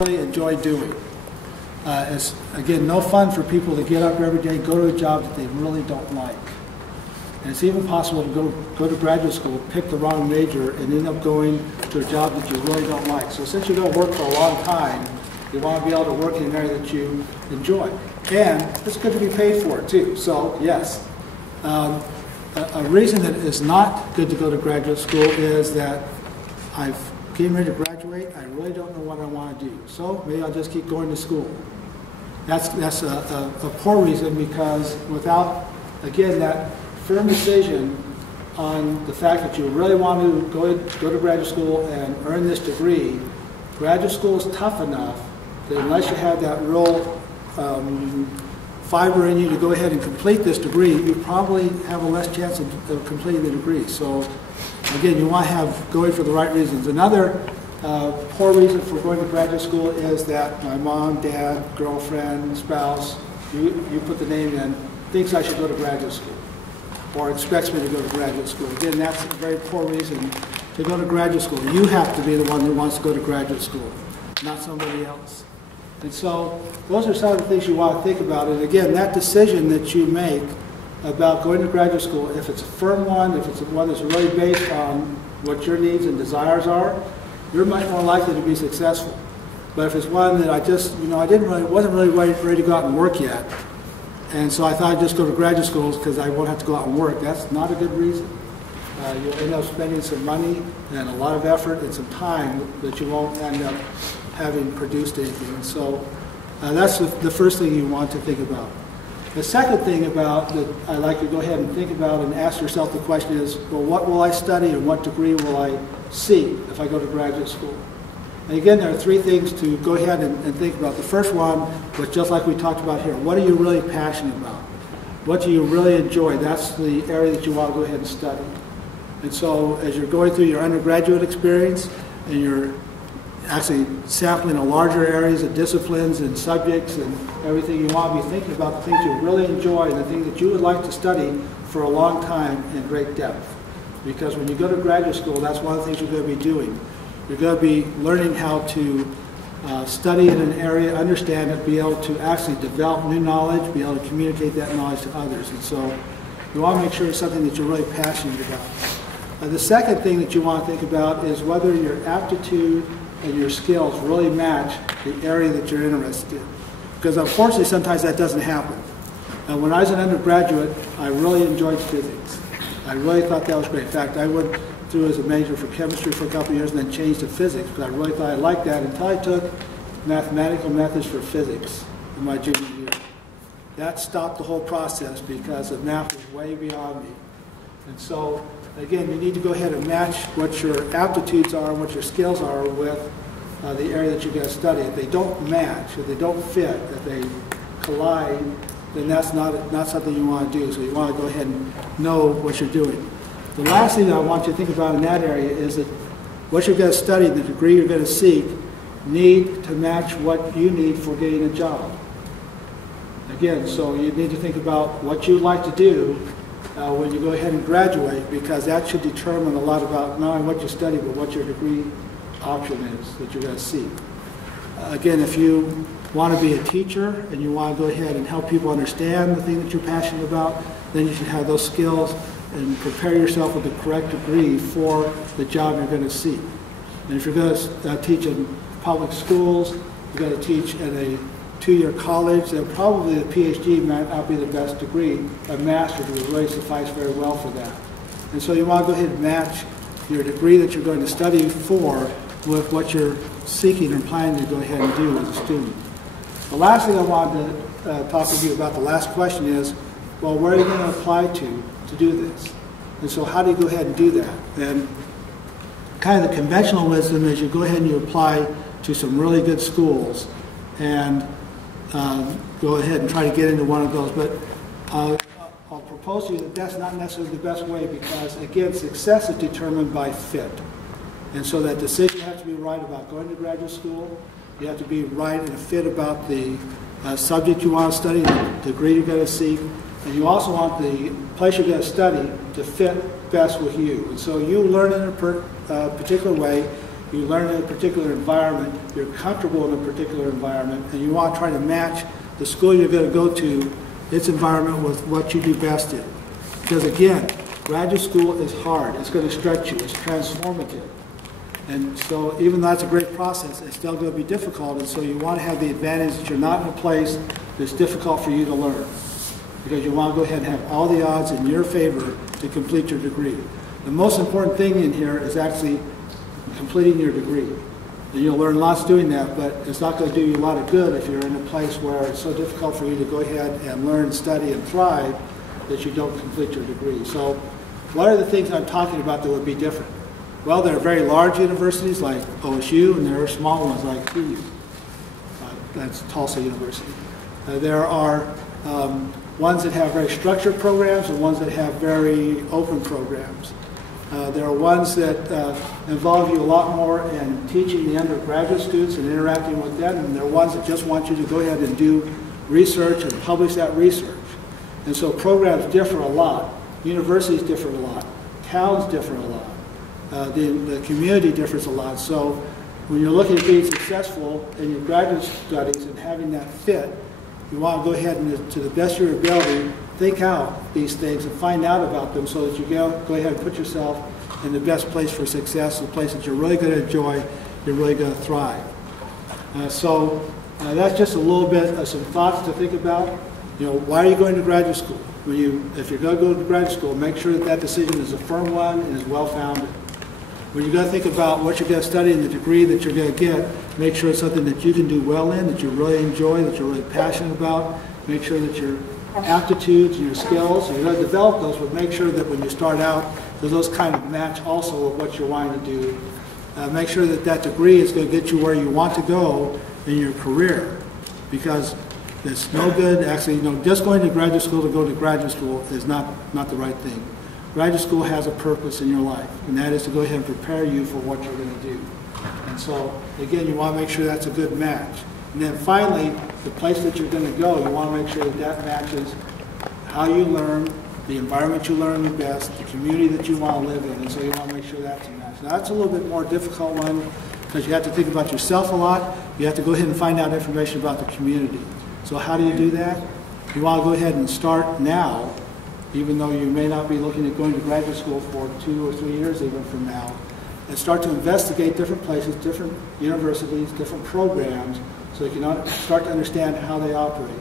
really enjoy doing. It's, again, no fun for people to get up every day, go to a job that they really don't like. And it's even possible to go to graduate school, pick the wrong major, and end up going to a job that you really don't like. So since you're going to work for a long time, you want to be able to work in an area that you enjoy. And it's good to be paid for it, too. So, yes. A reason that it's not good to go to graduate school is that I've getting ready to graduate, I really don't know what I want to do. So maybe I'll just keep going to school. That's a poor reason, because without, again, that firm decision on the fact that you really want to go to graduate school and earn this degree, graduate school is tough enough that unless you have that real fiber in you to go ahead and complete this degree, you probably have a less chance of completing the degree. So again, you want to have going for the right reasons. Another poor reason for going to graduate school is that my mom, dad, girlfriend, spouse, you put the name in, thinks I should go to graduate school or expects me to go to graduate school. Again, that's a very poor reason to go to graduate school. You have to be the one who wants to go to graduate school, not somebody else. And so those are some of the things you want to think about. And again, that decision that you make about going to graduate school, if it's a firm one, if it's one that's really based on what your needs and desires are, you're much more likely to be successful. But if it's one that I just, wasn't really ready to go out and work yet, and so I thought I'd just go to graduate schools because I won't have to go out and work, that's not a good reason. You'll end up spending some money and a lot of effort and some time that you won't end up having produced anything. And so that's the first thing you want to think about. The second thing about that I'd like you to go ahead and think about and ask yourself the question is, well, what will I study and what degree will I seek if I go to graduate school? And again, there are three things to go ahead and think about. The first one was just like we talked about here. What are you really passionate about? What do you really enjoy? That's the area that you want to go ahead and study. And so as you're going through your undergraduate experience and you're actually sampling a larger areas of disciplines and subjects and everything, you want to be thinking about the things you really enjoy and the things that you would like to study for a long time in great depth. Because when you go to graduate school, that's one of the things you're going to be doing. You're going to be learning how to study in an area, understand it, be able to actually develop new knowledge, be able to communicate that knowledge to others. And so you want to make sure it's something that you're really passionate about. The second thing that you want to think about is whether your aptitude and your skills really match the area that you're interested in. Because unfortunately, sometimes that doesn't happen. When I was an undergraduate, I really enjoyed physics. I really thought that was great. In fact, I went through as a major for chemistry for a couple of years and then changed to physics, because I really thought I liked that until I took mathematical methods for physics in my junior year. That stopped the whole process because the math was way beyond me. And so, again, you need to go ahead and match what your aptitudes are and what your skills are with the area that you're going to study. If they don't match, if they don't fit, if they collide, then that's not something you want to do. So you want to go ahead and know what you're doing. The last thing I want you to think about in that area is that what you're going to study, the degree you're going to seek, need to match what you need for getting a job. Again, so you need to think about what you like to do when you go ahead and graduate, because that should determine a lot about not only what you study, but what your degree option is that you're going to seek. Again, if you want to be a teacher and you want to go ahead and help people understand the thing that you're passionate about, then you should have those skills and prepare yourself with the correct degree for the job you're going to seek. And if you're going to teach in public schools, you're going to teach at a two-year college, then probably a PhD might not be the best degree. A master's would really suffice very well for that. And so you want to go ahead and match your degree that you're going to study for with what you're seeking and planning to go ahead and do as a student. The last thing I wanted to talk with you about, the last question is, well, where are you going to apply to do this? And so how do you go ahead and do that? And kind of the conventional wisdom is you go ahead and you apply to some really good schools and go ahead and try to get into one of those. But I'll propose to you that that's not necessarily the best way, because, again, success is determined by fit. And so that decision has to be right about going to graduate school. You have to be right and fit about the subject you want to study, the degree you're going to seek. And you also want the place you're going to study to fit best with you. And so you learn in a particular way. you learn in a particular environment, you're comfortable in a particular environment, and you want to try to match the school you're going to go to, its environment, with what you do best in. Because again, graduate school is hard. It's going to stretch you. It's transformative. And so even though that's a great process, it's still going to be difficult. And so you want to have the advantage that you're not in a place that's difficult for you to learn. Because you want to go ahead and have all the odds in your favor to complete your degree. The most important thing in here is actually completing your degree. And you'll learn lots doing that, but it's not going to do you a lot of good if you're in a place where it's so difficult for you to go ahead and learn, study, and thrive that you don't complete your degree. So what are the things I'm talking about that would be different? Well, there are very large universities like OSU, and there are small ones like TU. That's Tulsa University. There are ones that have very structured programs and ones that have very open programs. There are ones that involve you a lot more in teaching the undergraduate students and interacting with them, and there are ones that just want you to go ahead and do research and publish that research. And so programs differ a lot. Universities differ a lot. Towns differ a lot. The community differs a lot. So when you're looking at being successful in your graduate studies and having that fit, you want to go ahead and, to the best of your ability, think out these things and find out about them so that you go ahead and put yourself in the best place for success, the place that you're really going to enjoy, you're really going to thrive. So that's just a little bit of some thoughts to think about. You know, why are you going to graduate school? If you're going to go to graduate school, make sure that that decision is a firm one and is well-founded. When you're going to think about what you're going to study and the degree that you're going to get, make sure it's something that you can do well in, that you really enjoy, that you're really passionate about. Make sure that your aptitudes and your skills, you're going to develop those, but make sure that when you start out, that those kind of match also with what you're wanting to do. Make sure that that degree is going to get you where you want to go in your career, because it's no good, actually, just going to graduate school to go to graduate school is not the right thing. Graduate school has a purpose in your life, and that is to go ahead and prepare you for what you're going to do. And so, again, you want to make sure that's a good match. And then finally, the place that you're going to go, you want to make sure that that matches how you learn, the environment you learn the best, the community that you want to live in, and so you want to make sure that's a match. Now, that's a little bit more difficult one, because you have to think about yourself a lot. You have to go ahead and find out information about the community. So how do you do that? You want to go ahead and start now, even though you may not be looking at going to graduate school for 2 or 3 years even from now, and start to investigate different places, different universities, different programs, so you can start to understand how they operate.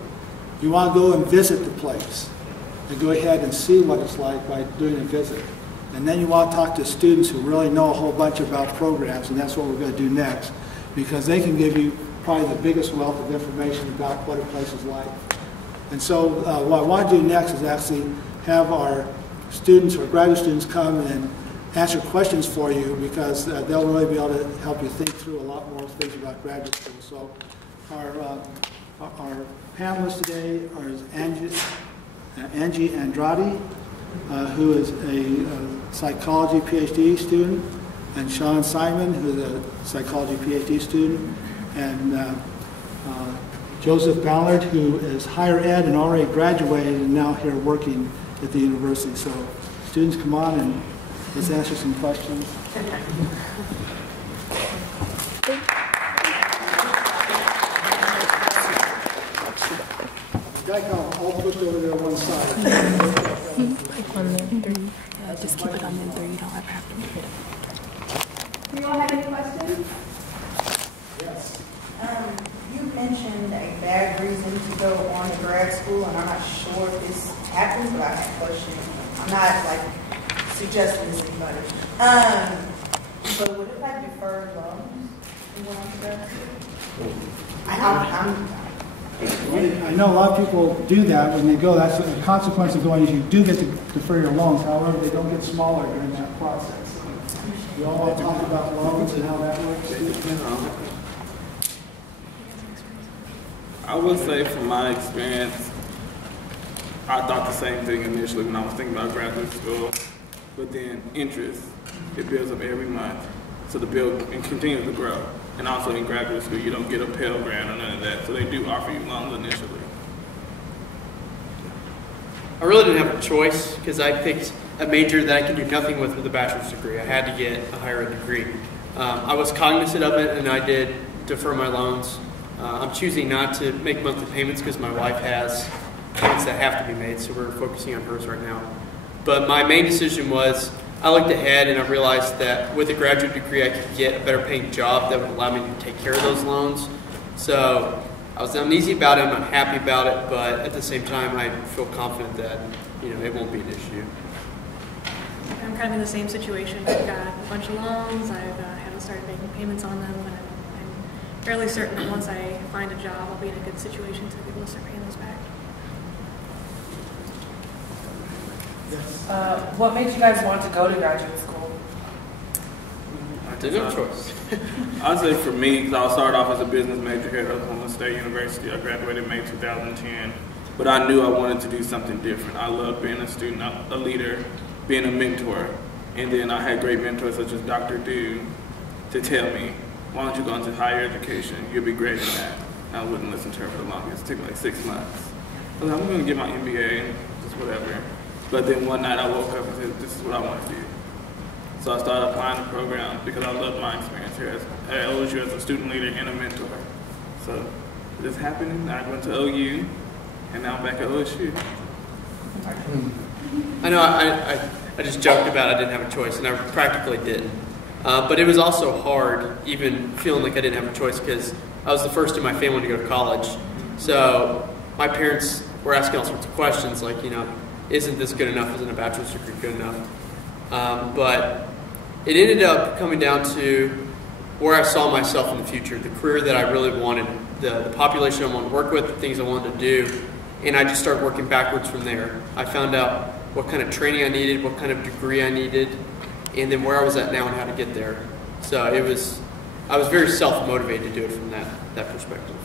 You want to go and visit the place, and go ahead and see what it's like by doing a visit. And then you want to talk to students who really know a whole bunch about programs, and that's what we're going to do next, because they can give you probably the biggest wealth of information about what a place is like. And so what I want to do next is actually have our students or graduate students come and answer questions for you, because they'll really be able to help you think through a lot more things about graduate school. So our panelists today are Angie Andrade, who is a psychology PhD student, and Sean Simon, who is a psychology PhD student, and Joseph Ballard, who is higher ed and already graduated and now here working at the university. So students, come on and let's answer some questions. The guy kind of all pushed over there one side. Like on there, 3. Just keep it on there 3. You don't ever have to move it. Do you all have any questions? Yes. You mentioned a bad reason to go on to grad school, and I'm not sure if this happens, but I have a question. I'm not like suggesting this to anybody. But would it like deferred loans in going on to grad school? I know a lot of people do that when they go. That's the consequence of going is you do get to defer your loans. However, they don't get smaller during that process. We all want to talk about loans and how that works. I would say from my experience, I thought the same thing initially when I was thinking about graduate school, but then interest, it builds up every month, so the bill continues to grow. And also in graduate school, you don't get a Pell Grant or none of that, so they do offer you loans initially. I really didn't have a choice because I picked a major that I could do nothing with a bachelor's degree. I had to get a higher ed degree. I was cognizant of it, and I did defer my loans. I'm choosing not to make monthly payments because my wife has payments that have to be made, so we're focusing on hers right now. But my main decision was, I looked ahead and I realized that with a graduate degree I could get a better paying job that would allow me to take care of those loans. So I was uneasy about it, I'm not happy about it, but at the same time I feel confident that it won't be an issue. I'm kind of in the same situation. I've got a bunch of loans. I haven't started making payments on them, but I'm fairly certain that once I find a job, I'll be in a good situation to be able to start paying those back. What made you guys want to go to graduate school? I didn't have a choice. I'd say for me, because I started off as a business major here at Oklahoma State University. I graduated in May 2010, but I knew I wanted to do something different. I love being a student, a leader, being a mentor, and then I had great mentors such as Dr. Dew to tell me, why don't you go into higher education? You'll be great in that. And I wouldn't listen to her for the longest. It took like 6 months. I was like, I'm going to get my MBA, just whatever. But then one night I woke up and said, this is what I want to do. So I started applying the program because I loved my experience here at OSU as a student leader and a mentor. So it just happened, and I went to OU, and now I'm back at OSU. I know I just joked about I didn't have a choice, and I practically didn't. But it was also hard, even feeling like I didn't have a choice, because I was the first in my family to go to college. So my parents were asking all sorts of questions, like, isn't this good enough? Isn't a bachelor's degree good enough? But it ended up coming down to where I saw myself in the future, the career that I really wanted, the population I wanted to work with, the things I wanted to do, and I just started working backwards from there. I found out what kind of training I needed, what kind of degree I needed, and then where I was at now and how to get there. So I was very self-motivated to do it from that perspective.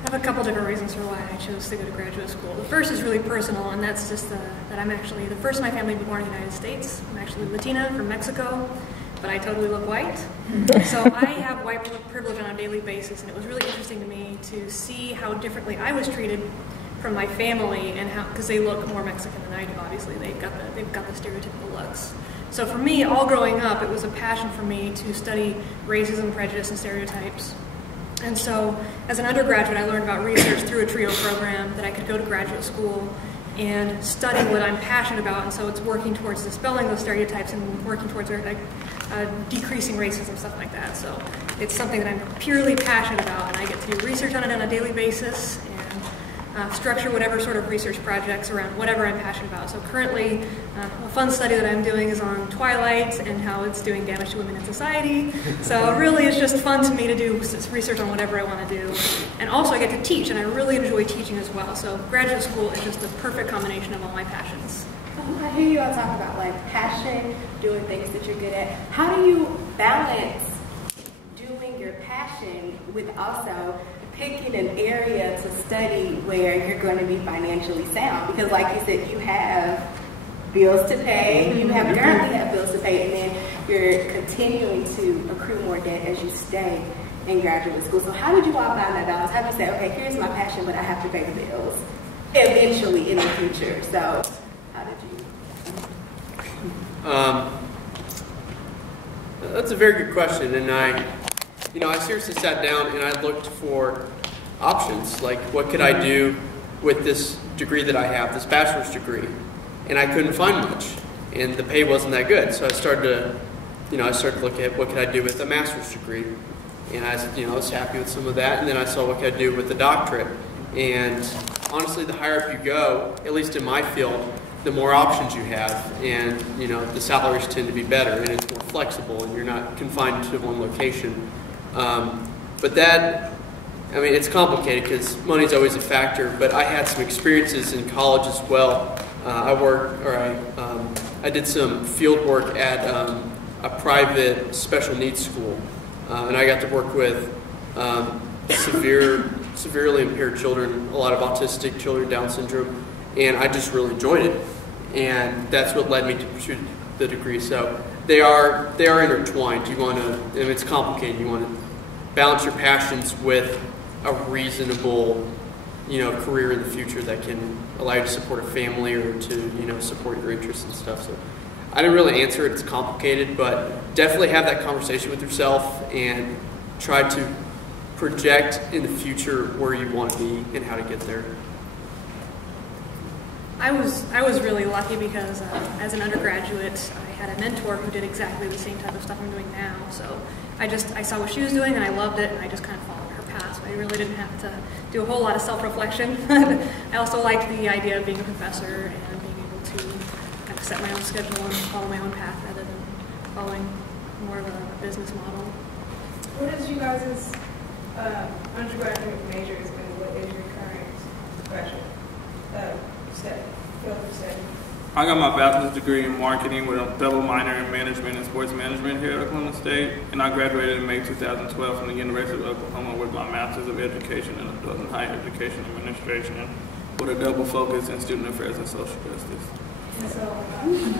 I have a couple different reasons for why I chose to go to graduate school. The first is really personal, and that's just that I'm actually the first in my family to be born in the United States. I'm actually Latina from Mexico, but I totally look white. So I have white privilege on a daily basis, and it was really interesting to me to see how differently I was treated from my family, and how, because they look more Mexican than I do. Obviously, they've got the stereotypical looks. So for me, all growing up, it was a passion for me to study racism, prejudice, and stereotypes. And so, as an undergraduate, I learned about research through a TRIO program that I could go to graduate school and study what I'm passionate about. And so it's working towards dispelling those stereotypes and working towards decreasing racism, stuff like that. So it's something that I'm purely passionate about, and I get to do research on it on a daily basis and structure whatever sort of research projects around whatever I'm passionate about. So currently, a fun study that I'm doing is on Twilight and how it's doing damage to women in society. So really it's just fun to me to do research on whatever I want to do. And also I get to teach, and I really enjoy teaching as well. So graduate school is just the perfect combination of all my passions. I hear you all talk about like passion, doing things that you're good at. How do you balance doing your passion with also picking an area to study where you're going to be financially sound? Because like you said, you have bills to pay, you currently have bills to pay, and then you're continuing to accrue more debt as you stay in graduate school. So how did you all find that balance? How did you say, okay, here's my passion, but I have to pay the bills eventually in the future? So how did you? That's a very good question, and I seriously sat down and I looked for options, like what could I do with this degree that I have, this bachelor's degree, and I couldn't find much, and the pay wasn't that good. So I started to look at what could I do with a master's degree, and I was happy with some of that, and then I saw what could I do with the doctorate. And honestly, the higher up you go, at least in my field, the more options you have, and the salaries tend to be better, and it's more flexible, and you're not confined to one location. But that, it's complicated because money's always a factor. But I had some experiences in college as well. I did some field work at a private special needs school, and I got to work with severely impaired children, a lot of autistic children, Down syndrome, and I just really enjoyed it, and that's what led me to pursue the degree. So they are intertwined. You want to, and it's complicated. You want to balance your passions with a reasonable, career in the future that can allow you to support a family or to, support your interests and stuff. So I didn't really answer it. It's complicated, but definitely have that conversation with yourself and try to project in the future where you want to be and how to get there. I was really lucky because as an undergraduate, I had a mentor who did exactly the same type of stuff I'm doing now. So I saw what she was doing and I loved it, and I just kind of followed her path. So I really didn't have to do a whole lot of self-reflection. I also liked the idea of being a professor and being able to kind of set my own schedule and follow my own path rather than following more of a business model. What is you guys' undergraduate majors and what is your current graduate field of study? I got my bachelor's degree in marketing with a double minor in management and sports management here at Oklahoma State, and I graduated in May 2012 from the University of Oklahoma with my master's of education in adult and higher education administration with a double focus in student affairs and social justice. And so, what do you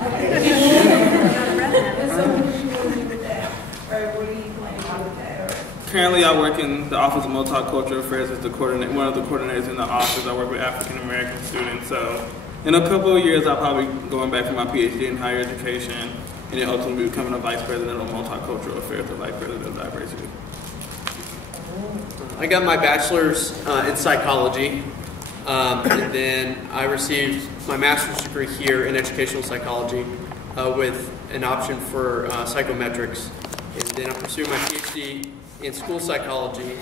want to do with that? Or what do you plan to do with that? Currently, I work in the Office of Multicultural Affairs as one of the coordinators in the office. I work with African American students. So, in a couple of years, I'll probably going back for my PhD in higher education, and then ultimately becoming a vice president of multicultural affairs or vice president of diversity. I got my bachelor's in psychology, and then I received my master's degree here in educational psychology with an option for psychometrics. And then I pursued my PhD in school psychology.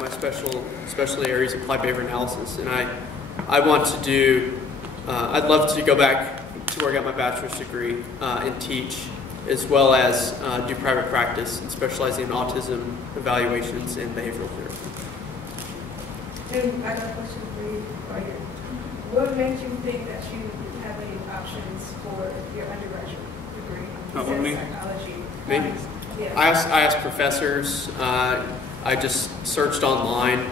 My specialty areas applied behavior analysis, and I want to do. I'd love to go back to where I got my bachelor's degree and teach, as well as do private practice and specializing in autism evaluations and behavioral therapy. And I got a question for you right here. What made you think that you have any options for your undergraduate degree? How about me? Psychology. Me? Yeah. I asked professors. I just searched online,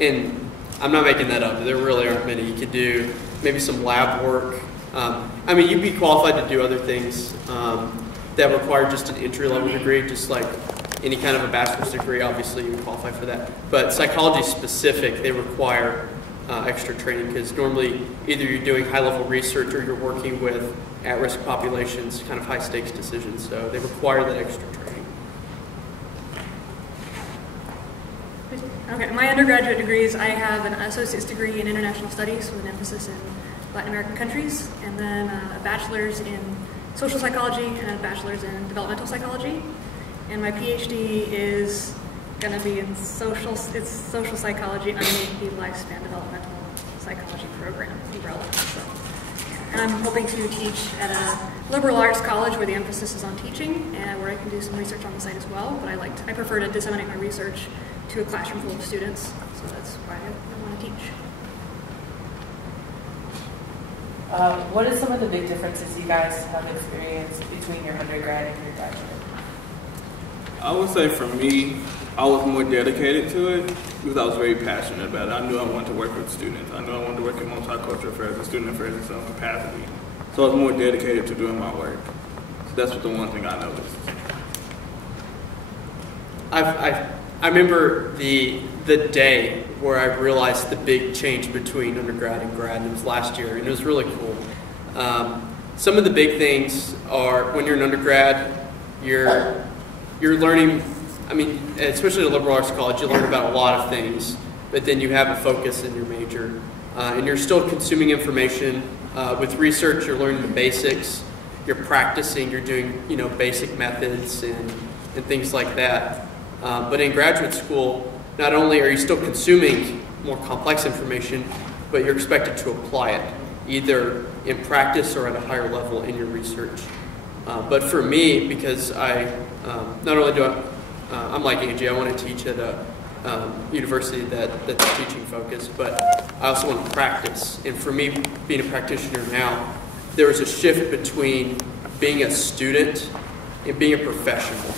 and I'm not making that up. There really aren't many. You could do maybe some lab work. I mean, you'd be qualified to do other things that require just an entry-level degree, just like any kind of a bachelor's degree. Obviously, you would qualify for that. But psychology specific, they require extra training because normally either you're doing high-level research or you're working with at-risk populations, kind of high-stakes decisions. So they require that extra training. Okay, my undergraduate degrees, I have an associate's degree in international studies with an emphasis in Latin American countries, and then a bachelor's in social psychology and a bachelor's in developmental psychology. And my PhD is going to be in social psychology underneath the lifespan developmental psychology program umbrella. So, and I'm hoping to teach at a liberal arts college where the emphasis is on teaching and where I can do some research on the site as well. But I prefer to disseminate my research to a classroom full of students, so that's why I want to teach. What are some of the big differences you guys have experienced between your undergrad and your graduate? I would say for me, I was more dedicated to it because I was very passionate about it. I knew I wanted to work with students. I knew I wanted to work in multicultural affairs and student affairs in some capacity. So I was more dedicated to doing my work. So that's the one thing I noticed. I remember the day where I realized the big change between undergrad and grad, and it was last year, and it was really cool. Some of the big things are when you're an undergrad, you're learning, I mean, especially at a liberal arts college, you learn about a lot of things, but then you have a focus in your major. And you're still consuming information. With research, you're learning the basics. You're practicing, you're doing, basic methods and things like that. But in graduate school, not only are you still consuming more complex information, but you're expected to apply it, either in practice or at a higher level in your research. But for me, because not only do I'm like Angie, I want to teach at a university that's teaching focused, but I also want to practice. And for me, being a practitioner now, there was a shift between being a student and being a professional.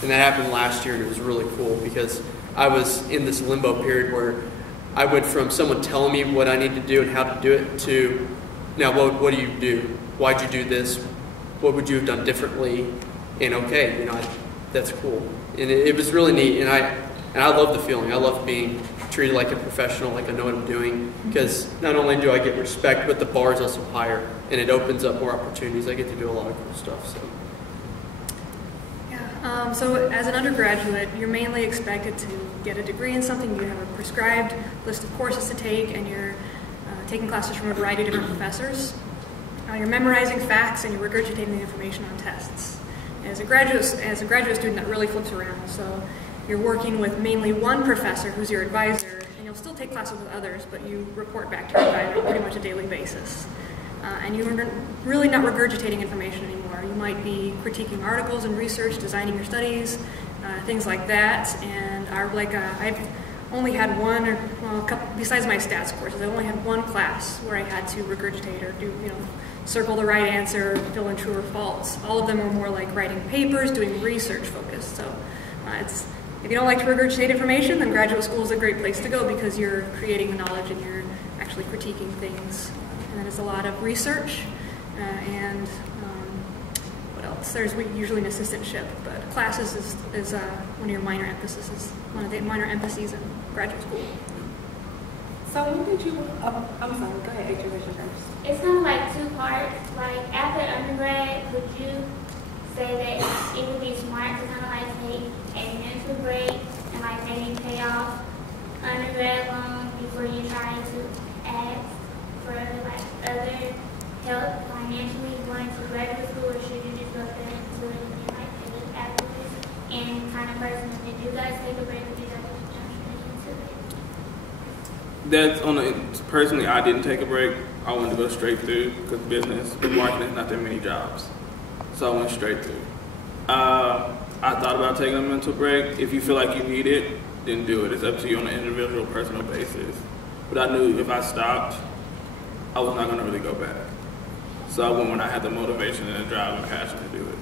And that happened last year, and it was really cool because I was in this limbo period where I went from someone telling me what I need to do and how to do it to, now what do you do? Why'd you do this? What would you have done differently? And okay, that's cool. And it was really neat, and I love the feeling. I love being treated like a professional, like I know what I'm doing, because not only do I get respect, but the bar is also higher, and it opens up more opportunities. I get to do a lot of cool stuff. So. So as an undergraduate, you're mainly expected to get a degree in something. You have a prescribed list of courses to take, and you're taking classes from a variety of different professors. You're memorizing facts, and you're regurgitating the information on tests. As a graduate student, that really flips around. So you're working with mainly one professor who's your advisor, and you'll still take classes with others, but you report back to your advisor on pretty much a daily basis. And you're really not regurgitating information anymore. You might be critiquing articles and research, designing your studies, things like that. And I've only had one, or well, a couple, besides my stats courses, I only had one class where I had to regurgitate or do, circle the right answer, fill in true or false. All of them are more like writing papers, doing research focused. So if you don't like to regurgitate information, then graduate school is a great place to go because you're creating the knowledge and you're actually critiquing things. And then it's a lot of research and what else? There's usually an assistantship, but classes is one of your minor emphases, one of the minor emphases in graduate school. So when did you, I'm sorry, go ahead, education first. It's kind of like two parts. Like after undergrad, would you say that it would be smart to kind of like take a mental break and like maybe pay off undergrad loan before you try to ask for like other help financially going to graduate school, or should you just go straight into it and be like afterwards? And kind of person, did you guys take a break or did you guys jump straight into it? Personally, I didn't take a break. I wanted to go straight through because business, marketing, is not that many jobs. So I went straight through. I thought about taking a mental break. If you feel like you need it, then do it. It's up to you on an individual, personal basis. But I knew if I stopped, I was not going to really go back. So I went when I had the motivation and the drive and passion to do it.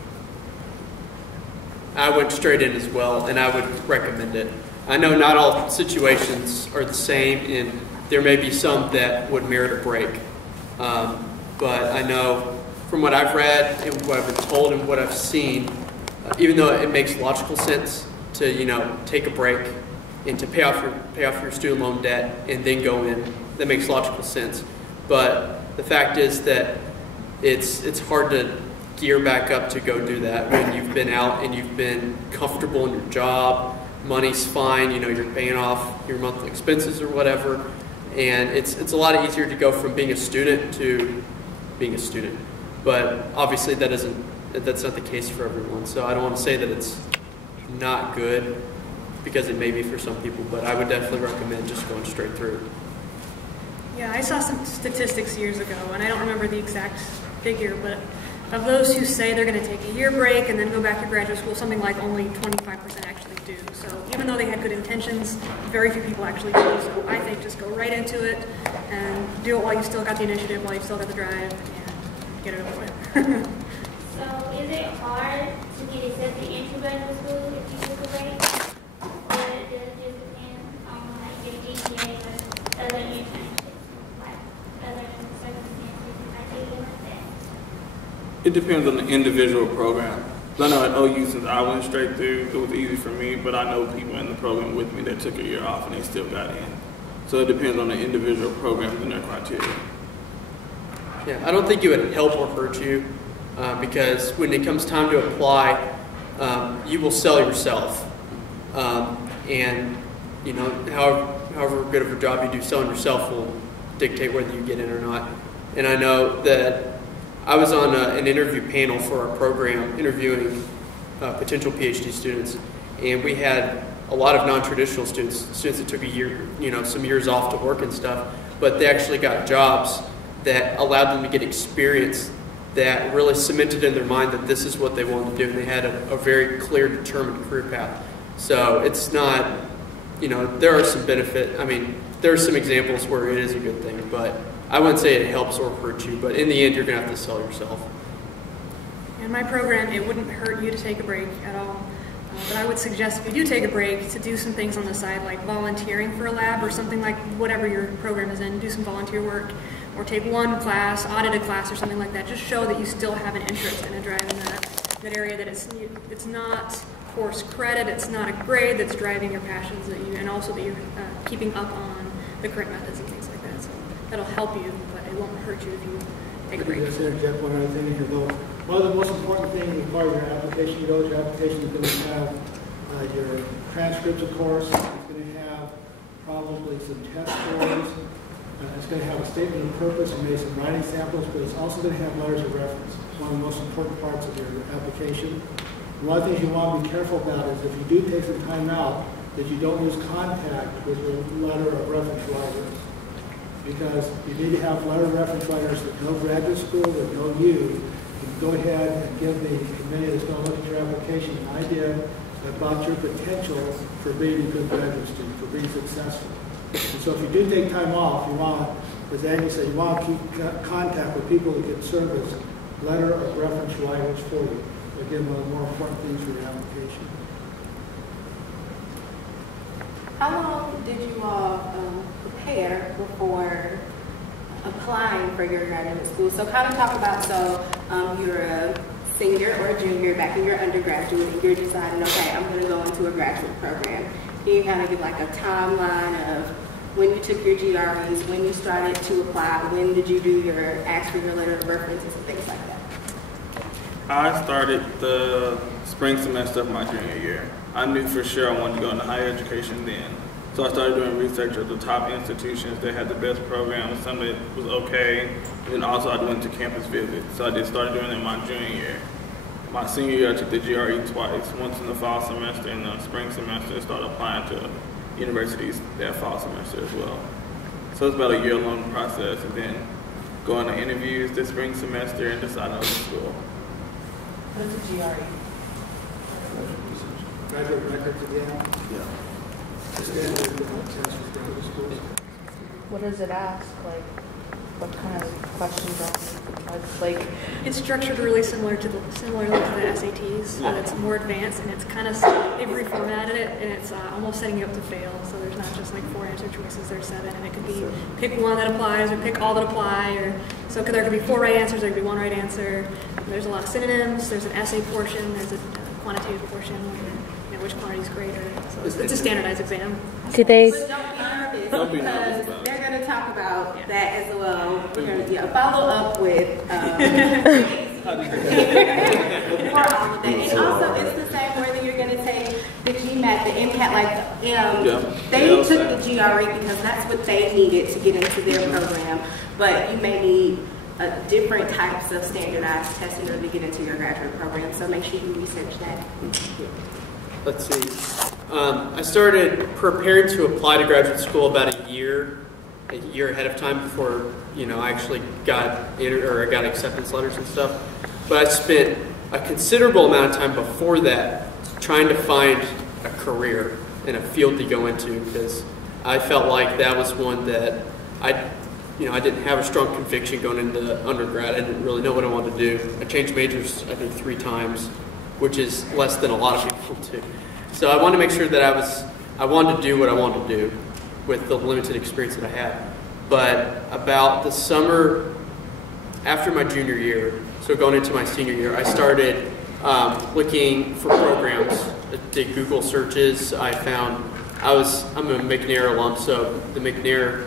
I went straight in as well, and I would recommend it. I know not all situations are the same, and there may be some that would merit a break. But I know from what I've read and what I've been told and what I've seen, even though it makes logical sense to take a break and to pay off your student loan debt and then go in, that makes logical sense. But the fact is that it's hard to gear back up to go do that when you've been out and you've been comfortable in your job. Money's fine, you're paying off your monthly expenses or whatever, and it's a lot easier to go from being a student to being a student. But obviously that's not the case for everyone. So I don't want to say that it's not good because it may be for some people, but I would definitely recommend just going straight through. Yeah, I saw some statistics years ago, and I don't remember the exact figure, but of those who say they're going to take a year break and then go back to graduate school, something like only 25% actually do. So even though they had good intentions, very few people actually do. So I think just go right into it and do it while you still got the initiative, while you still got the drive, and get it over with. So is it hard to get accepted into graduate school if you took a break? Or does it just depend on like your GPA or other internships, like other circumstances, like anything like that? It depends on the individual program. I know at OU, since I went straight through, it was easy for me, but I know people in the program with me that took a year off and they still got in. So it depends on the individual programs and their criteria. Yeah, I don't think it would help or hurt you because when it comes time to apply, you will sell yourself. And however good of a job you do selling yourself will dictate whether you get in or not. And I know that I was on an interview panel for our program interviewing potential PhD students, and we had a lot of non-traditional students that took a year, some years off to work and stuff, but they actually got jobs that allowed them to get experience that really cemented in their mind that this is what they wanted to do, and they had a very clear, determined career path. So it's not, there are some benefit. I mean, there are some examples where it is a good thing, but I wouldn't say it helps or hurts you, but in the end, you're going to have to sell yourself. In my program, it wouldn't hurt you to take a break at all. But I would suggest if you do take a break to do some things on the side, like volunteering for a lab or something like whatever your program is in, do some volunteer work, or take one class, audit a class or something like that. Just show that you still have an interest and a drive in that. that area that it's not course credit, it's not a grade that's driving your passions, and also that you're keeping up on the current methods and things like that. So that'll help you, but it won't hurt you if you take a break. Just interject one other thing in your vote. One of the most important things as part of your application, your application is going to have your transcripts, of course. It's going to have probably some test scores. It's going to have a statement of purpose and maybe some writing samples, but it's also going to have letters of reference. It's one of the most important parts of your application. One of the things you want to be careful about is if you do take some time out, that you don't lose contact with your letter of reference writers. Because you need to have letter of reference writers that know graduate school, that know you, and go ahead and give the committee that's going to look at your application an idea about your potential for being a good graduate student, for being successful. And so if you do take time off, you want, as Amy said, you want to keep contact with people that can serve as letter of reference writers for you. Again, one of the more important things for your application. How long did you all prepare before applying for your graduate school? So kind of talk about, you're a senior or a junior back in your undergraduate, and you're deciding, okay, I'm going to go into a graduate program. Can you kind of give like a timeline of when you took your GREs, when you started to apply, when did you do your ask for your letter of references and things like that? I started the spring semester of my junior year. I knew for sure I wanted to go into higher education then. So I started doing research at the top institutions that had the best programs, some that was okay. And then also I went to campus visits. So I just started doing it in my junior year. My senior year I took the GRE twice, once in the fall semester and the spring semester, started applying to universities that fall semester as well. So it's about a year-long process, and then going to interviews this spring semester and deciding on the school. What is a GRE? Graduate records again. Yeah. Standard test for graduate schools. What does it ask? Like, what kind of questions like? It's structured really similarly to the SATs, but it's more advanced, and it's kind of, they've reformatted it, and it's almost setting you up to fail. So there's not just like 4 answer choices, there's 7, and it could be pick one that applies or pick all that apply, or so there could be 4 right answers, there could be 1 right answer. There's a lot of synonyms, there's an essay portion, there's a quantitative portion, you know, which quantity is greater. So it's a standardized exam. Do they? But Don't be because nervous about it. they're going to talk about that as well. We're going to follow up with for all of that. And also, it's the same whether you're going to take the GMAT, the MCAT, like they took the GRE because that's what they needed to get into their program. But you may need different types of standardized tests in order to get into your graduate program. So make sure you research that. Let's see. I started preparing to apply to graduate school about a year ahead of time before I actually got acceptance letters and stuff. But I spent a considerable amount of time before that trying to find a career and a field to go into, because I felt like that was one that I didn't have a strong conviction going into undergrad. I didn't really know what I wanted to do. I changed majors, I think, 3 times, which is less than a lot of people do. So I wanted to make sure that I wanted to do what I wanted to do with the limited experience that I had. But about the summer after my junior year, so going into my senior year, I started looking for programs. I did Google searches. I'm a McNair alum, so the McNair,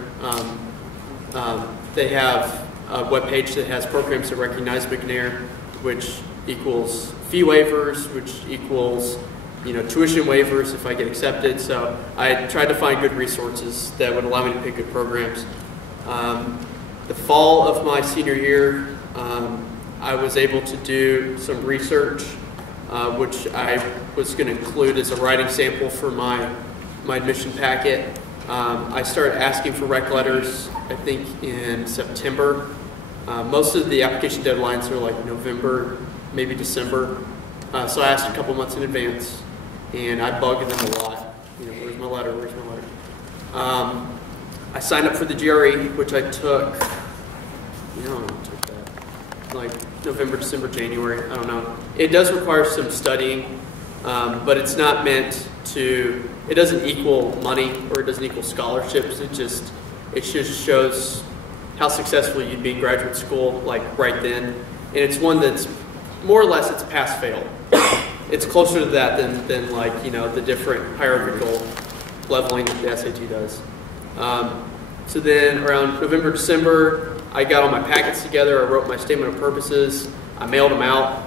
they have a webpage that has programs that recognize McNair, which equals fee waivers, which equals tuition waivers if I get accepted. So I tried to find good resources that would allow me to pick good programs. The fall of my senior year, I was able to do some research, which I was going to include as a writing sample for my admission packet. I started asking for rec letters, I think, in September. Most of the application deadlines are like November, maybe December. So I asked a couple months in advance, and I bugged them a lot. Where's my letter? Where's my letter? I signed up for the GRE, which I took, like November, December, January. I don't know. It does require some studying, but it's not meant to. It doesn't equal money or it doesn't equal scholarships. It just shows how successful you'd be in graduate school, like right then. And it's one that's more or less it's pass-fail. It's closer to that than like, you know, the different hierarchical leveling that the SAT does. So then around November, December, I got all my packets together. I wrote my statement of purposes. I mailed them out.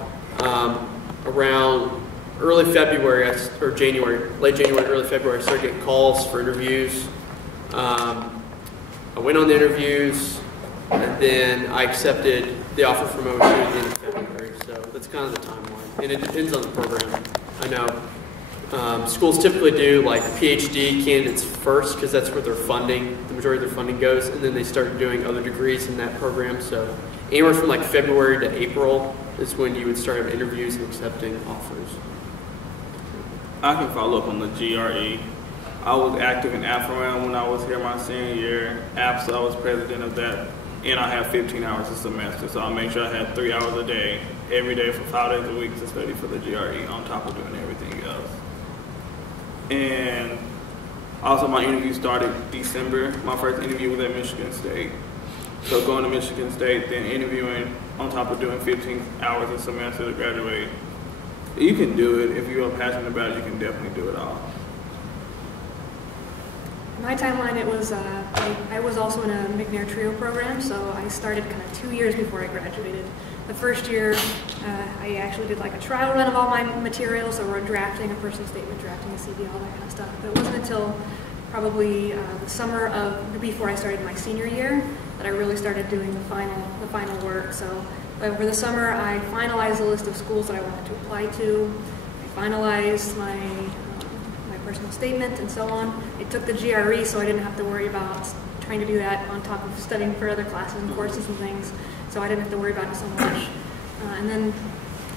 Around early February, or January, late January, early February, I started getting calls for interviews. I went on the interviews, and then I accepted the offer from OSU at the end of February. So that's kind of the timeline. And it depends on the program. I know schools typically do like PhD candidates first because that's where their funding, the majority of their funding goes, and then they start doing other degrees in that program. So anywhere from like February to April is when you would start having interviews and accepting offers. I can follow up on the GRE. I was active in AFRAM when I was here my senior year. APSA, I was president of that, and I had 15 hours a semester, so I made sure I had 3 hours a day, every day for 5 days a week to study for the GRE on top of doing everything else. And also my interview started December. My first interview was at Michigan State. So going to Michigan State, then interviewing on top of doing 15 hours a semester to graduate. You can do it. If you are passionate about it, you can definitely do it all. My timeline, it was, I was also in a McNair Trio program, so I started kind of 2 years before I graduated. The first year, I actually did like a trial run of all my materials, so we're drafting a personal statement, drafting a CV, all that kind of stuff. But it wasn't until probably the summer of, before I started my senior year, that I really started doing the final work. So over the summer, I finalized a list of schools that I wanted to apply to. I finalized my personal statement and so on. I took the GRE, so I didn't have to worry about trying to do that on top of studying for other classes and courses and things. So I didn't have to worry about it so much. And then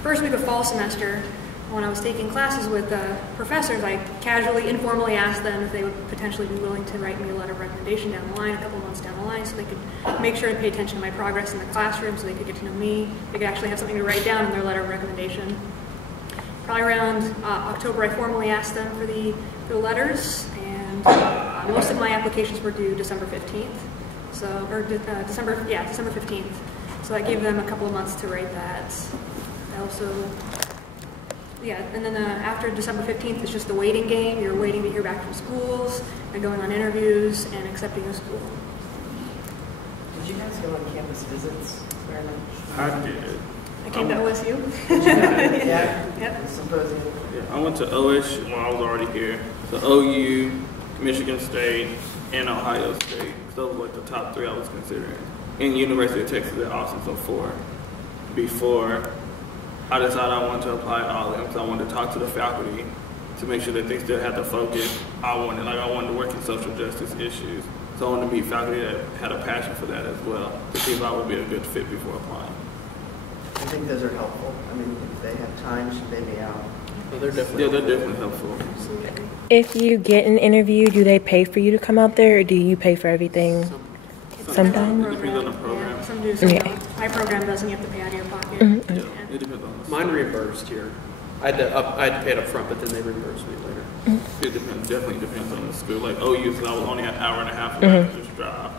first week of fall semester, when I was taking classes with professors, I casually, informally asked them if they would potentially be willing to write me a letter of recommendation down the line, a couple months down the line, so they could make sure to pay attention to my progress in the classroom, so they could get to know me. They could actually have something to write down in their letter of recommendation. Probably around October, I formally asked them for the letters, and most of my applications were due December 15th. So, or December 15th. So I gave them a couple of months to write that. I also, and then after December 15th, it's just the waiting game. You're waiting to hear back from schools and going on interviews and accepting a school. Did you guys go on campus visits very much? I did. I came to OSU. Yeah. Yep. Symposium. Yeah, I went to OSU when I was already here. So OU, Michigan State, and Ohio State. Those were like the top 3 I was considering. And University of Texas at Austin, so 4. Before I decided I wanted to apply at all of them, so I wanted to talk to the faculty to make sure that they still had the focus I wanted. Like I wanted to work in social justice issues. So I wanted to meet faculty that had a passion for that as well, to see if I would be a good fit before applying. I think those are helpful. I mean, if they have time, should they be out? Well, they're definitely helpful. If you get an interview, do they pay for you to come out there, or do you pay for everything? Sometimes. It depends on the program. Yeah, some do, some don't. My program doesn't. You have to pay out of your pocket. Mm-hmm. Yeah, it depends on the mine reimbursed here. I had to pay it up front, but then they reimbursed me later. It definitely depends on the school. Like OU, so I was only an hour and a half away to just drive.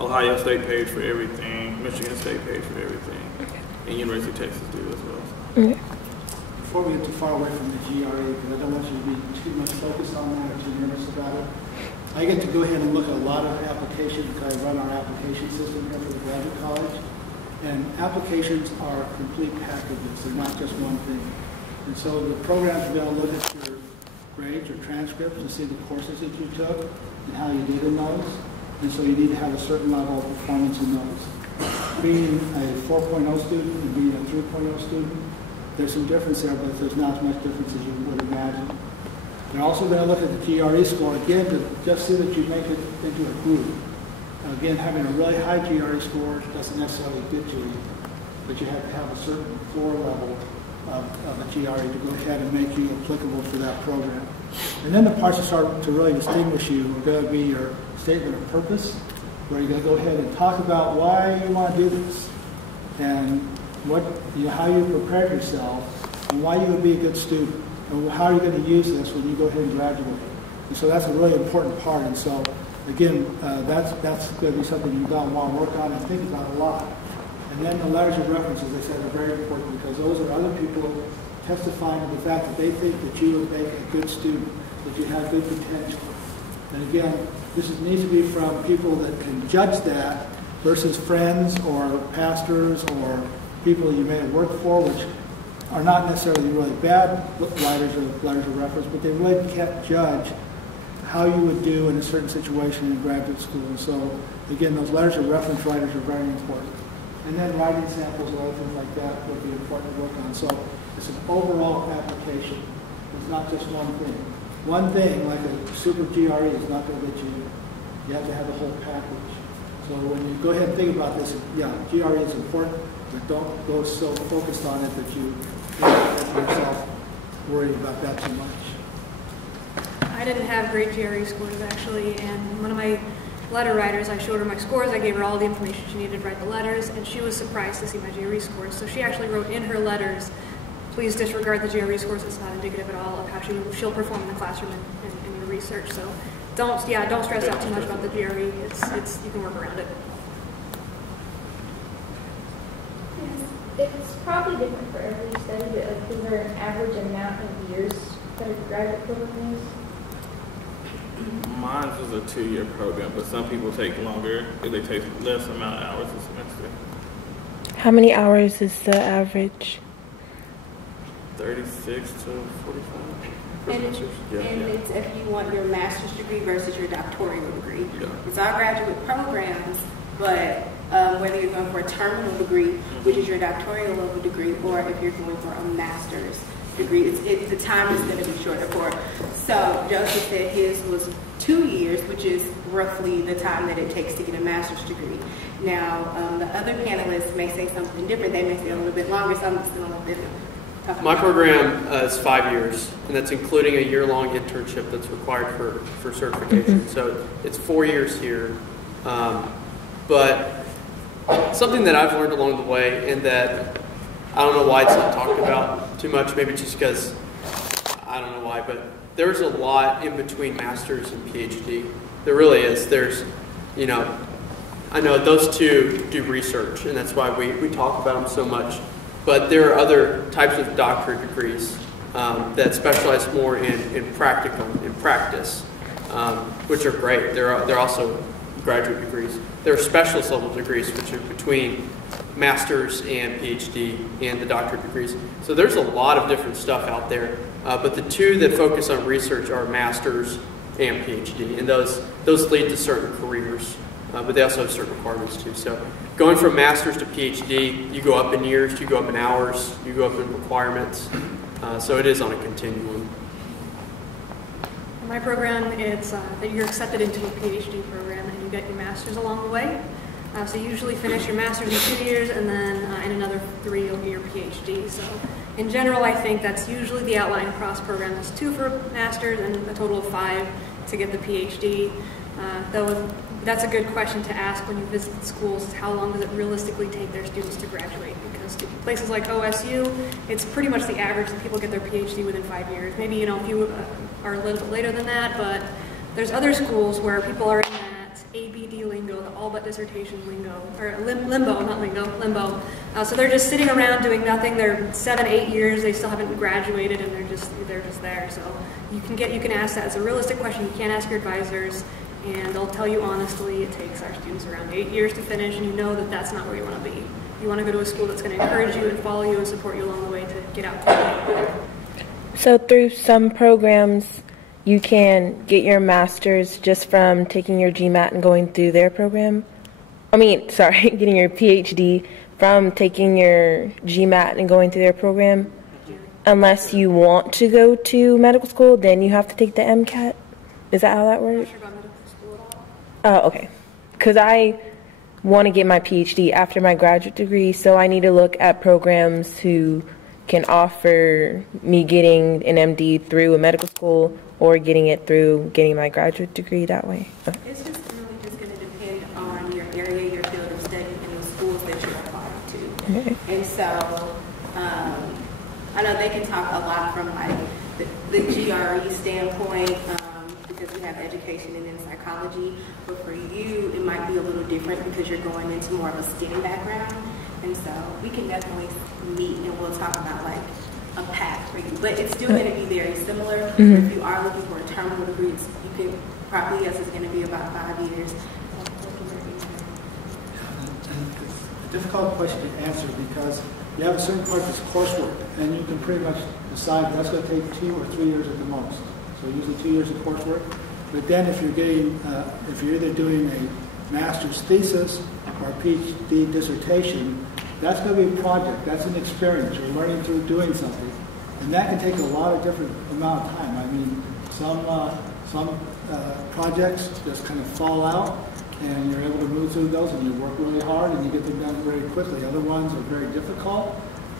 Ohio State paid for everything. Michigan State paid for everything. And University of Texas do as well. Before we get too far away from the GRE, because I don't want you to be too much focused on that or too nervous about it, I get to go ahead and look at a lot of applications because I run our application system here for the graduate college. And applications are complete packages. They're not just one thing. And so the programs will be able to look at your grades or transcripts to see the courses that you took and how you did in those. And so you need to have a certain level of performance in those. Being a 4.0 student and being a 3.0 student, there's some difference there, but there's not as much difference as you would imagine. They're also going to look at the GRE score again to just see that you make it into a group. Again, having a really high GRE score doesn't necessarily get you, but you have to have a certain floor level of a GRE to go ahead and make you applicable for that program. And then the parts that start to really distinguish you are going to be your statement of purpose, where you're going to go ahead and talk about why you want to do this and what, how you prepared yourself and why you would be a good student and how you're going to use this when you go ahead and graduate. And so that's a really important part. And so, again, that's going to be something you've got to want to work on and think about a lot And then the letters of reference, as I said, are very important because those are other people testifying to the fact that they think that you would make a good student, that you have good potential. And again, this needs to be from people that can judge that versus friends or pastors or people you may have worked for, which are not necessarily really bad writers of letters of reference, but they really can't judge how you would do in a certain situation in graduate school. And so, again, those letters of reference writers are very important. And then writing samples or other things like that would be important to work on. So it's an overall application. It's not just one thing. One thing, like a super GRE, is not going to get you. You have to have the whole package. So when you go ahead and think about this, yeah, GRE is important, but don't go so focused on it that you get yourself worried about that too much. I didn't have great GRE scores, actually, and one of my letter writers, I showed her my scores, I gave her all the information she needed to write the letters, and she was surprised to see my GRE scores. So she actually wrote in her letters, please disregard the GRE scores, it's not indicative at all of how she'll perform in the classroom and your research. So don't stress out too much about the GRE, it's you can work around it. It's probably different for every study, but like, is there an average amount of years that a graduate program is? Mine was a 2-year program, but some people take longer if they take less amount of hours a semester. How many hours is the average? 36 to 45. And it's if you want your master's degree versus your doctoral degree. Yeah. It's all graduate programs, but whether you're going for a terminal degree, which is your doctoral level degree, or if you're going for a master's degree, the time is going to be shorter for. So Joseph said his was 2 years, which is roughly the time that it takes to get a master's degree. Now, the other panelists may say something different. They may say a little bit longer, so I'm just going to let them talk. My program is 5 years, and that's including a year-long internship that's required for certification. Mm-hmm. So it's 4 years here. But something that I've learned along the way, and that I don't know why it's not talked about too much, maybe just because I don't know why, but there's a lot in between master's and PhD. There really is. There's, I know those two do research, and that's why we talk about them so much. But there are other types of doctorate degrees that specialize more in practice, which are great. They're also graduate degrees. There are specialist level degrees, which are between master's and PhD and the doctorate degrees. So there's a lot of different stuff out there. But the two that focus on research are master's and PhD, and those lead to certain careers. But they also have certain requirements too. So going from master's to PhD, you go up in years, you go up in hours, you go up in requirements. So it is on a continuum. In my program, it's that you're accepted into a PhD program and you get your master's along the way. So you usually finish your master's in 2 years, and then in another 3 you'll get your PhD. So in general, I think that's usually the outline across programs. 2 for a master's and a total of 5 to get the PhD. Though that's a good question to ask when you visit schools, how long does it realistically take their students to graduate? Because places like OSU, it's pretty much the average that people get their PhD within 5 years. Maybe, a few are a little bit later than that, but there's other schools where people are in that ABD lingo, the all but dissertation lingo, or limbo, not lingo, limbo. So they're just sitting around doing nothing. They're 7, 8 years, they still haven't graduated, and they're just there. So you can ask that. It's a realistic question. You can't ask your advisors, and they'll tell you honestly it takes our students around 8 years to finish, and you know that that's not where you want to be. You want to go to a school that's going to encourage you and follow you and support you along the way to get out quickly. So through some programs, you can get your master's just from taking your GMAT and going through their program? Getting your PhD from taking your GMAT and going through their program? Unless you want to go to medical school, then you have to take the MCAT? Is that how that works? I'm not sure about medical school at all. Oh, okay. Because I want to get my PhD after my graduate degree, so I need to look at programs who can offer me getting an MD through a medical school or getting it through getting my graduate degree that way. Okay. It's just really just going to depend on your area, your field of study, and the schools that you're applying to. Okay. And so I know they can talk a lot from like the GRE standpoint because we have education and then psychology, but for you it might be a little different because you're going into more of a STEM background. And so we can definitely meet and we'll talk about like a path for you. But it's still going to be very similar. If you are looking for a terminal degree, you can probably guess it's going to be about 5 years. A difficult question to answer because you have a certain part that's coursework, and you can pretty much decide that's going to take 2 or 3 years at the most. So usually 2 years of coursework. But then if you're either doing a master's thesis or a PhD dissertation, that's going to be a project. That's an experience. You're learning through doing something, and that can take a lot of different amount of time. I mean, some projects just kind of fall out, and you're able to move through those, and you work really hard, and you get them done very quickly. Other ones are very difficult,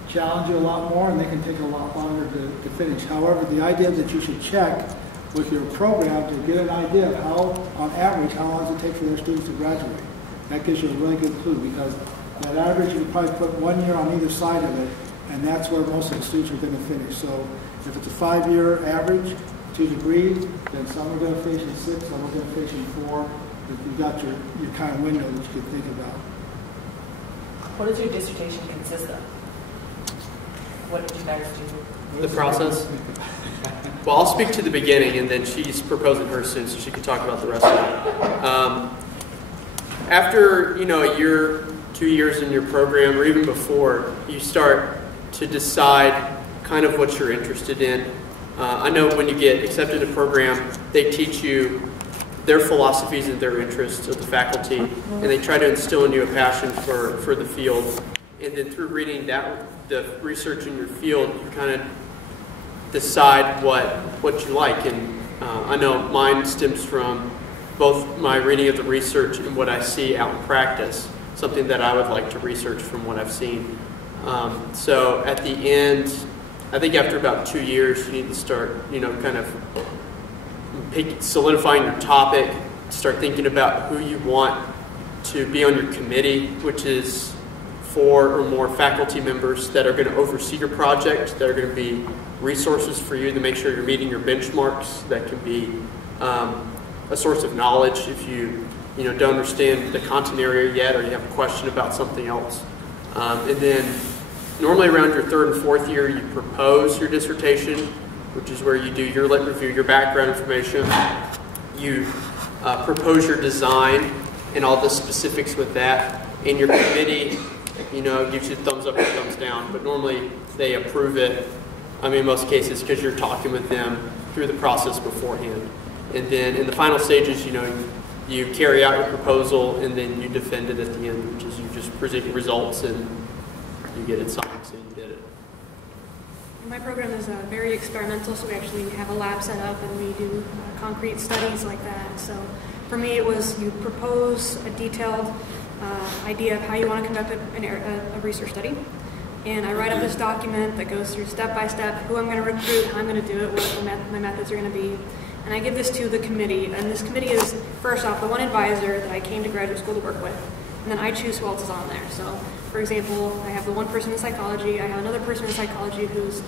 challenge you a lot more, and they can take a lot longer to finish. However, the idea that you should check with your program to get an idea of how, on average, how long does it take for their students to graduate. That gives you a really good clue, because that average, you can probably put 1 year on either side of it, and that's where most of the students are going to finish. So if it's a 5-year average, 2 degrees, then some are going to finish in 6, some are going to finish in 4. You've got your kind of window that you can think about. What does your dissertation consist of? What did you guys do? The process? Well, I'll speak to the beginning, and then she's proposing hers soon, so she can talk about the rest of it. After, a year, 2 years in your program, or even before, you start to decide kind of what you're interested in. I know when you get accepted to a program, they teach you their philosophies and their interests of the faculty, and they try to instill in you a passion for the field. And then through reading the research in your field, you kind of decide what you like. And I know mine stems from both my reading of the research and what I see out in practice, something that I would like to research from what I've seen. So at the end, I think after about 2 years, you need to start, kind of solidifying your topic, start thinking about who you want to be on your committee, which is 4 or more faculty members that are going to oversee your project, that are going to be resources for you to make sure you're meeting your benchmarks, that can be a source of knowledge if you don't understand the content area yet, or you have a question about something else. And then normally around your 3rd and 4th year, you propose your dissertation, which is where you do your lit review, your background information. You propose your design and all the specifics with that. And your committee, gives you thumbs up or thumbs down, but normally they approve it. I mean, in most cases, because you're talking with them through the process beforehand. And then in the final stages, you carry out your proposal, and then you defend it at the end, which is you just present your results and you get it signed, so you did it. My program is very experimental, so we actually have a lab set up and we do concrete studies like that. So for me, it was you propose a detailed idea of how you want to conduct a research study. And I write up this document that goes through step by step who I'm going to recruit, how I'm going to do it, what my methods are going to be. And I give this to the committee. And this committee is, first off, the one advisor that I came to graduate school to work with. And then I choose who else is on there. So, for example, I have the one person in psychology. I have another person in psychology who's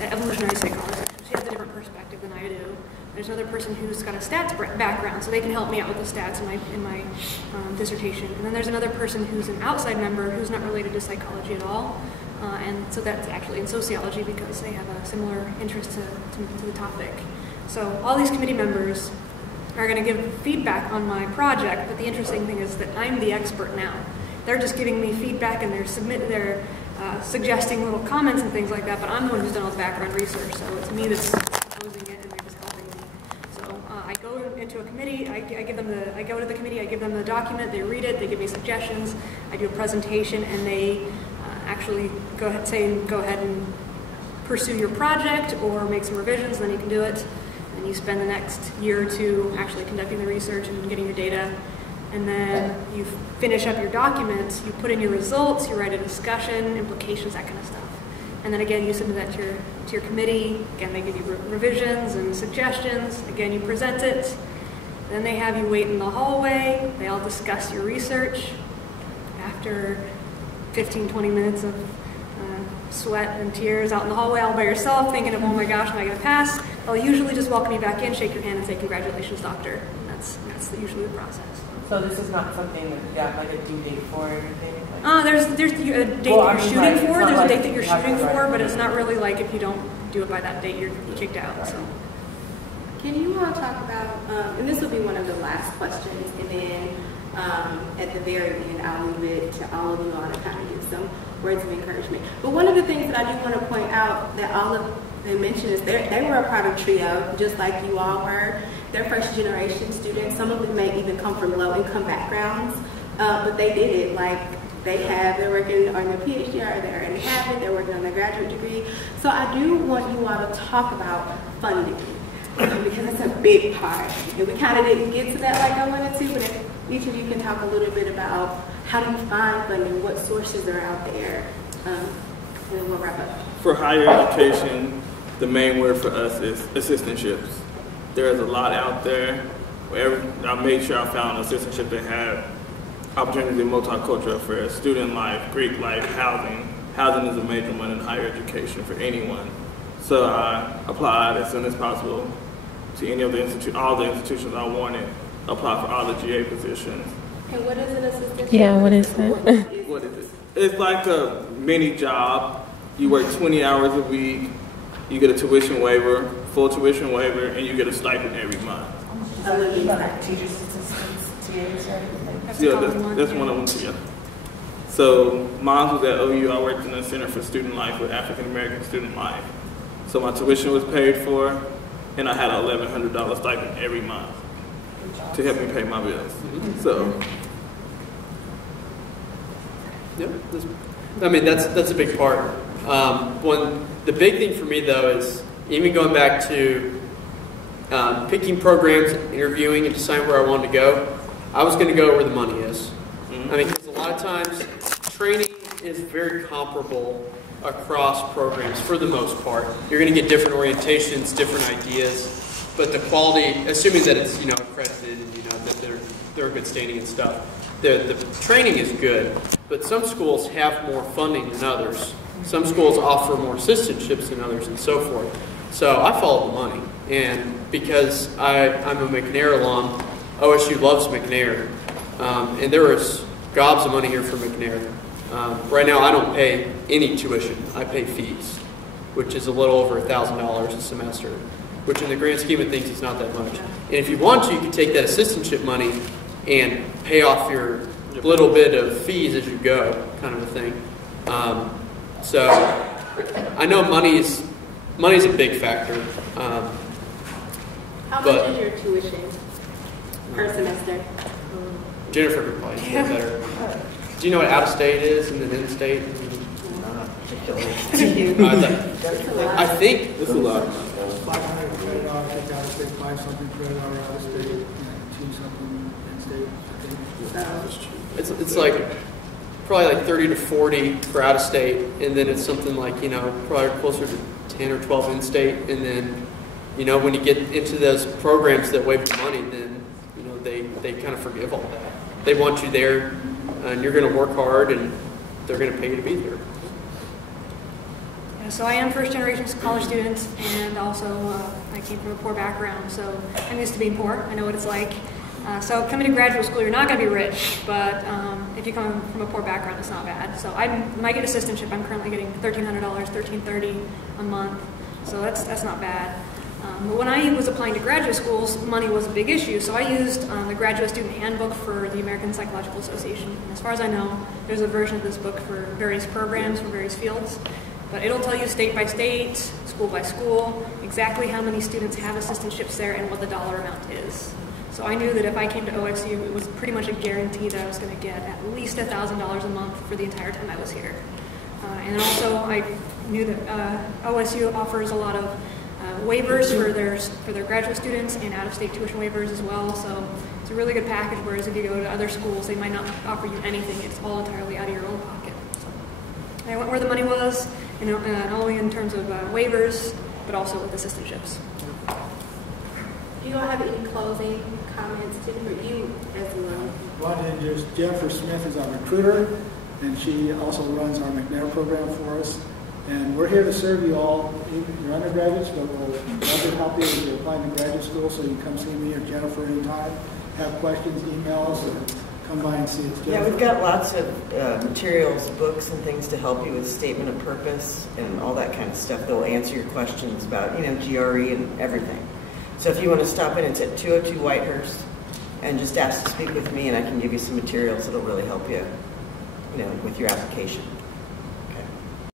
evolutionary psychologist. She has a different perspective than I do. There's another person who's got a stats background, so they can help me out with the stats in my dissertation. And then there's another person who's an outside member who's not related to psychology at all. And so that's actually in sociology because they have a similar interest to the topic. So all these committee members are going to give feedback on my project, but the interesting thing is that I'm the expert now. They're just giving me feedback and they're suggesting little comments and things like that, but I'm the one who's done all the background research, so it's me that's proposing it and they're just helping me. So I go into a committee, I go to the committee, I give them the document, they read it, they give me suggestions, I do a presentation, and they actually go ahead and pursue your project or make some revisions, then you can do it. And you spend the next year or 2 actually conducting the research and getting your data. And then you finish up your documents, you put in your results, you write a discussion, implications, that kind of stuff. And then again, you submit that to your committee. Again, they give you revisions and suggestions. Again, you present it. Then they have you wait in the hallway. They all discuss your research. After 15, 20 minutes of sweat and tears out in the hallway all by yourself, thinking of, oh my gosh, am I going to pass? They'll usually just welcome you back in, shake your hand, and say, congratulations, doctor. And that's usually the process. So this is not something that you got like a due date for or anything? There's a date that you're shooting for. There's a date that you're shooting for, but it's not really like if you don't do it by that date, you're kicked out. So. Can you all talk about, and this will be one of the last questions, and then at the very end, I'll leave it to all of you all to kind of give some words of encouragement. But one of the things that I do want to point out that all of them mentioned is they were a part of TRIO, just like you all were. They're first generation students. Some of them may even come from low income backgrounds, but they did it. Like they're working on their PhD, or they're in Harvard, they're working on their graduate degree. So I do want you all to talk about funding, because it's a big part. And we kind of didn't get to that like I wanted to, but if each of you can talk a little bit about how do you find funding, what sources are out there, and then we'll wrap up. For higher education, the main word for us is assistantships. There's a lot out there. I made sure I found an assistantship that had opportunities in multicultural affairs, student life, Greek life, housing. Housing is a major one in higher education for anyone. So I applied as soon as possible to any of the all the institutions I wanted. Applied for all the GA positions. And what is an assistantship? Yeah, what is that? What is it? It's like a mini job. You work 20 hours a week. You get a tuition waiver, full tuition waiver, and you get a stipend every month. Like teachers, assistants, TAs, or anything? Yeah, that's one of them together. So mine was at OU. I worked in the Center for Student Life with African American Student Life. So my tuition was paid for, and I had an $1,100 stipend every month to help me pay my bills. So, yeah, that's a big part. The big thing for me though is even going back to picking programs, interviewing, and deciding where I wanted to go. I was going to go where the money is. I mean, because a lot of times training is very comparable across programs for the most part. You're going to get different orientations, different ideas, but the quality, assuming that it's accredited and that they're good standing and stuff, the training is good. But some schools have more funding than others. Some schools offer more assistantships than others, and so forth. So I follow the money, and because I'm a McNair alum, OSU loves McNair, and there is gobs of money here for McNair. Right now, I don't pay any tuition. I pay fees, which is a little over $1,000 a semester, which in the grand scheme of things is not that much. And if you want to, you can take that assistantship money and pay off your little bit of fees as you go, kind of a thing. So I know money's a big factor. How much is your tuition per semester? Jennifer could probably say better. Do you know what out of state is and then in state? I think it's a lot. 500 credit hours out of state, 5 something credit hour out of state, and 2 something in state. I think. It's like probably like 30 to 40 for out of state, and then it's something like probably closer to 10 or 12 in state, and then when you get into those programs that waive the money, then they kind of forgive all that. They want you there, and you're going to work hard, and they're going to pay you to be there. Yeah, so I am first generation college student, and also I came from a poor background, so I'm used to being poor. I know what it's like. So coming to graduate school, you're not going to be rich, but if you come from a poor background, it's not bad. So when I get assistantship, I'm currently getting $1,300, $1,330 a month, so that's not bad. But when I was applying to graduate schools, money was a big issue, so I used the Graduate Student Handbook for the American Psychological Association. And as far as I know, there's a version of this book for various programs, for various fields. But it'll tell you state by state, school by school, exactly how many students have assistantships there and what the dollar amount is. So I knew that if I came to OSU, it was pretty much a guarantee that I was going to get at least $1,000 a month for the entire time I was here. And also, I knew that OSU offers a lot of waivers for their graduate students and out-of-state tuition waivers as well. So it's a really good package, whereas if you go to other schools, they might not offer you anything. It's all entirely out of your own pocket. So I went where the money was, not only in terms of waivers, but also with assistantships. Do you all have any closing comments for you as well? Well, there's Jennifer Smith is our recruiter, and she also runs our McNair program for us. And we're here to serve you all, your undergraduates, but we'll love to help you if you're applying to graduate school, so you can come see me or Jennifer anytime. have questions, emails, or come by and see us. Yeah, we've got lots of materials, books and things to help you with statement of purpose and all that kind of stuff that will answer your questions about, GRE and everything. So if you want to stop in, it's at 202 Whitehurst, and just ask to speak with me, and I can give you some materials that'll really help you, with your application.